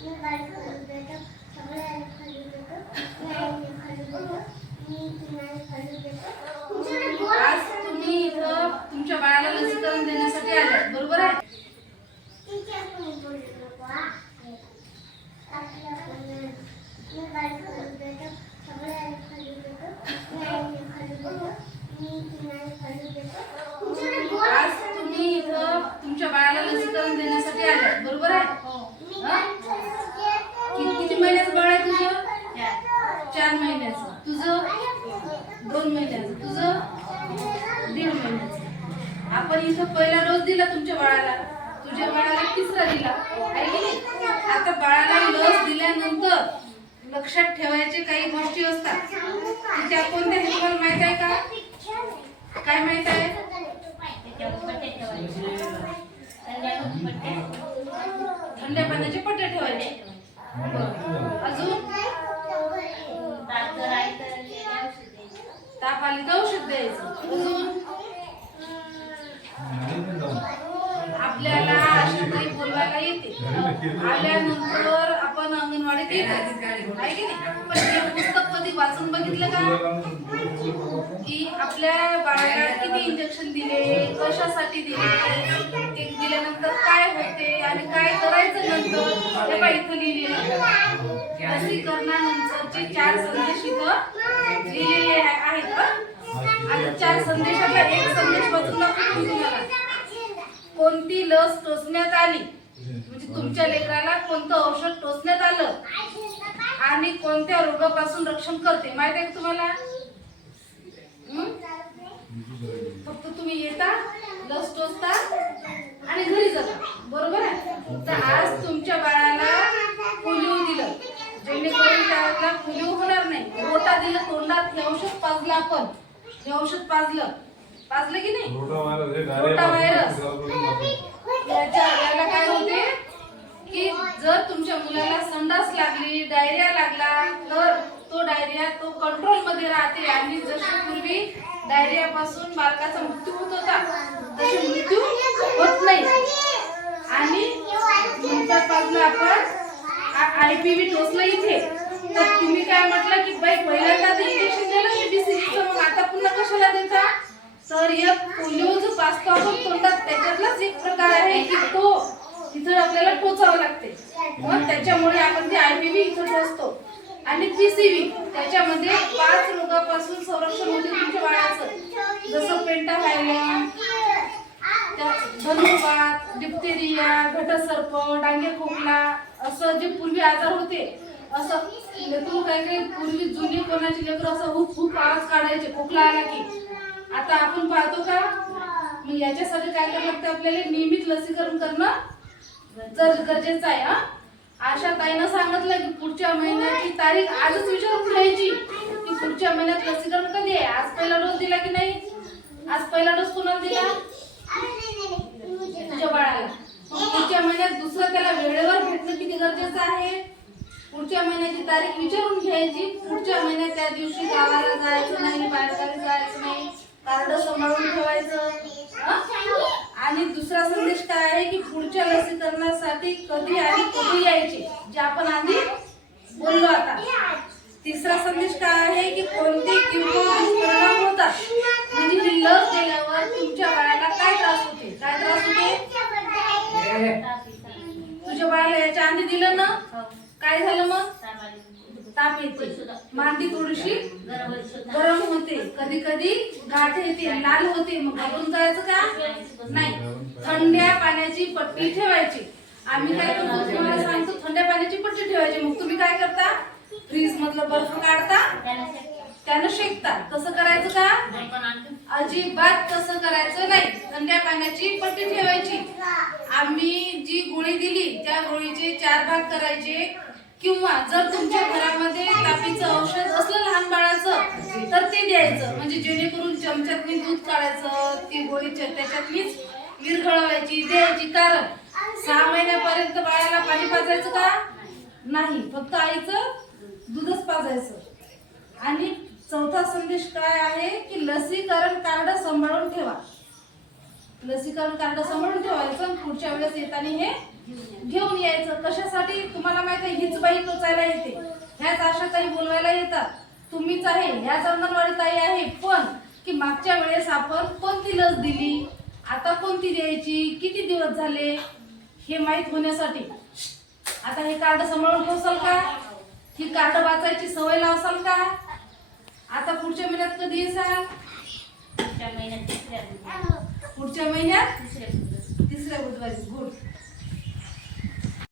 आज तुम्ही इथं तुमच्या बाळाला लसीकरण देण्यासाठी आले, बरोबर आहे? आज तुम्ही इथं तुमच्या बाळाला लसीकरण देण्यासाठी आले, बरोबर आहे? किती महिन्याचं बाळ आहे तुझं? 4 महिन्याचं. तुझं 2 महिन्याचं. तुझं 1.5 महिन्याचं. आपण इथं पहिला डोस दिला तुमच्या बाळाला, तुझ्या बाळाला 3रा दिला आहे की नाही? आता बाळाला लस दिल्यानंतर लक्षात ठेवायचे काही गोष्टी असतात. त्या कोणत्या हे तुम्हाला माहित आहे का? काय माहित आहे? थंड्या पाण्याचे पट्टे ठेवायचे. अजून ताप आली तर औषध द्यायचं. अजून आपल्याला आशाताई बोलवायला येते, आल्यानंतर आपण अंगणवाडीत येतो आहे की नाही? पण हे पुस्तक कधी वाचून बघितलं का की आपल्या बाळाला किती इंजेक्शन दिले, कशासाठी दिले, ते दिल्यानंतर काय होते आणि काय करायचं नंतर हे पहा इथं लिहिलेलं. लसीकरणानंतरचे 4 संदेश इथं लिहिलेले आहेत. आणि 4 संदेशातला एक संदेश वाचून दाखवतो तुम्हाला. कोणती लस टोचण्यात आली, म्हणजे तुमच्या लेकराला कोणतं औषध टोचण्यात आलं आणि कोणत्या रोगापासून रक्षण करते माहित आहे का तुम्हाला? फक्त तुम्ही येता, लस टोचता आणि घरी जाता, बरोबर आहे? तर आज तुमच्या बाळाला पोलिओ दिलं, जेणेकरून त्याला पोलिओ होणार नाही. रोटा दिलं तोंडात, हे औषध पाजलं आपण, हे औषध पाजलं की नाही? रोटा व्हायरस. याला काय होते की जर तुमच्या मुलाला संडास लागली, डायरिया लागला, तर तो डायरिया तो कंट्रोल मध्ये राहते. आणि जशी पूर्वी डायरिया पासून बालकाचा मृत्यू होत होता तसे मृत्यू होत नाही. आणि नंतर पासून आपण IPV टोचलं इथे. तर तुम्ही काय म्हटलं की बाई पहिल्यांदा इंजेक्शन दिलं CBCचं, मग आता पुन्हा कशाला देता? तर एक पोलिओ जो पाजतो आपण तोंडात, त्याच्यातलाच एक प्रकार आहे की तो तिथं आपल्याला टोचावं लागते. मग त्याच्यामुळे आपण ते IPV इथं टोचतो. आणि PCV त्याच्यामध्ये 5 रोगापासून संरक्षण होते तुमच्या बाळाचं, जसं पेंटाव्हायरल, धनुर्वात, डिप्थेरिया, घटसर्प, डांगे खोकला, असं जे पूर्वी आजार होते. असं लेकरू काय पूर्वी जुनी कोणाची लेकरं असं हुप हुप आवाज काढायचे खोकला आला की. आता आपण पाहतो का? मग याच्यासाठी काय करावं लागतं आपल्याला? नियमित लसीकरण करणं गरजेचं आहे. आशा ताईनं सांगितलं की पुढच्या महिन्याची तारीख आजच विचारून घ्यायची की पुढच्या महिन्यात लसीकरण कधी आहे. आज पहिला डोस दिला की नाही? आज पहिला डोस कोणाला दिला? तुझ्या बाळाला. पुढच्या महिन्यात दुसरा त्याला वेळेवर भेटणं किती गरजेचं आहे? पुढच्या महिन्याची तारीख विचारून घ्यायची. पुढच्या महिन्यात त्या दिवशी गावाला जायचं नाही, बाहेरगावी जायचं नाही, कार्ड सांभाळून ठेवायचं. आणि दुसरा संदेश काय आहे की पुढच्या लसीकरणासाठी कधी आणि कुठे यायचे, जे आपण आधी बोललो. आता तिसरा संदेश काय आहे की कोणते किंवा दुष्परिणाम होतात, म्हणजे ही लस दिल्यावर तुमच्या बाळाला काय त्रास होते. काय त्रास होते? तुझ्या बाळाला याच्या आधी दिलं ना, काय झालं? मग ताप येते, मांडी थोडीशी गरम होते, कधी कधी गाठ येते, लाल होते. मग घाबरून जायचं का नाही. थंड्या पाण्याची पट्टी ठेवायची. आम्ही काय करतो तुम्हाला सांगतो, थंड्या पाण्याची पट्टी ठेवायची. मग तुम्ही काय करता? फ्रीज मधलं बर्फ काढता, त्यानं शेकता. तसं करायचं का? अजिबात तसं करायचं नाही. थंड्या पाण्याची पट्टी ठेवायची. आम्ही जी गोळी दिली त्या गोळीचे 4 भाग करायचे. किंवा जर तुमच्या घरामध्ये तापीचं औषध असलं लहान बाळाचं तर ते द्यायचं, म्हणजे जेणेकरून चमच्यातनी दूध काढायचं, ती गोळी त्याच्यातलीच विरघळवायची, द्यायची. कारण 6 महिन्यापर्यंत बाळाला पाणी पाजायचं का नाही, फक्त आईचं दूधच पाजायचं. आणि चौथा संदेश काय आहे की लसीकरण कार्ड सांभाळून ठेवा. लसीकरण कार्ड सांभाळून ठेवायचं आणि पुढच्या वेळेस येताना हे घेऊन यायचं. कशासाठी? तुम्हाला माहित आहे हीच बाई टोचायला येते, ह्याच आशाताई बोलवायला येतात, तुम्हीच आहे, ह्याच अंगणवाडी ताई आहे, पण की मागच्या वेळेस आपण कोणती लस दिली, आता कोणती द्यायची, किती दिवस झाले हे माहीत होण्यासाठी. आता हे कार्ड सांभाळून ठेवसाल का? ही कार्ड वाचायची सवय लावसाल का? आता पुढच्या महिन्यात कधी येसाल? पुढच्या महिन्यात तिसऱ्या बुधवारी. गुड.